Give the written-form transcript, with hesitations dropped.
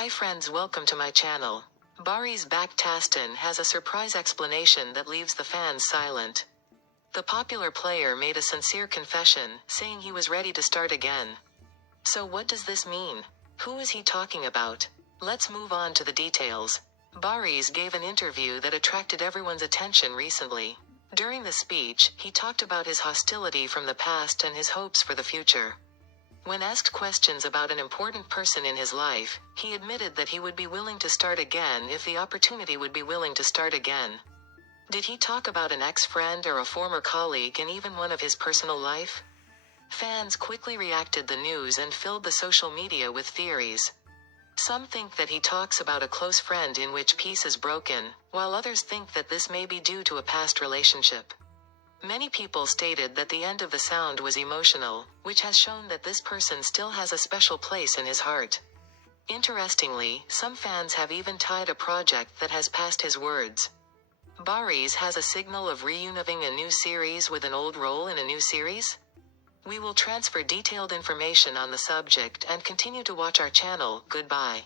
Hi friends, welcome to my channel. Barış Baktaş has a surprise explanation that leaves the fans silent. The popular player made a sincere confession, saying he was ready to start again. So what does this mean? Who is he talking about? Let's move on to the details. Barış gave an interview that attracted everyone's attention recently. During the speech, he talked about his hostility from the past and his hopes for the future. When asked questions about an important person in his life, he admitted that he would be willing to start again if the opportunity would be willing to start again. Did he talk about an ex-friend or a former colleague and even one of his personal life? Fans quickly reacted the news and filled the social media with theories. Some think that he talks about a close friend in which peace is broken, while others think that this may be due to a past relationship. Many people stated that the end of the sound was emotional, which has shown that this person still has a special place in his heart. Interestingly, some fans have even tied a project that has passed his words. Barış has a signal of reuniting a new series with an old role in a new series? We will transfer detailed information on the subject and continue to watch our channel. Goodbye.